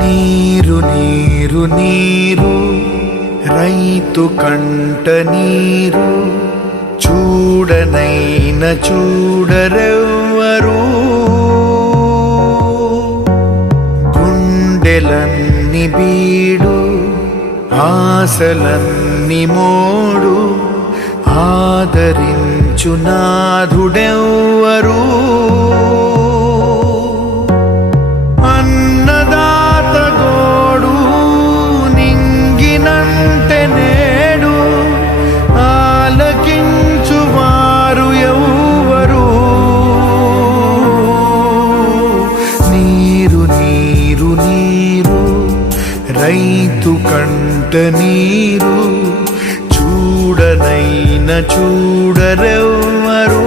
నీరు నీరు నీరు రైతు కంట నీరు చూడనైన చూడరెవ్వరు. గుండెలన్ని బీడు ఆశలన్ని మోడు ఆదరించు నాథుడెవ్వరు. అన్నదాత గోడు నింగినంటే నేడు ఆలకించువారు ఎవ్వరు. నీరు నీరు నీరు రైతు కంట నీరు చూడనైన చూడరెవ్వరు.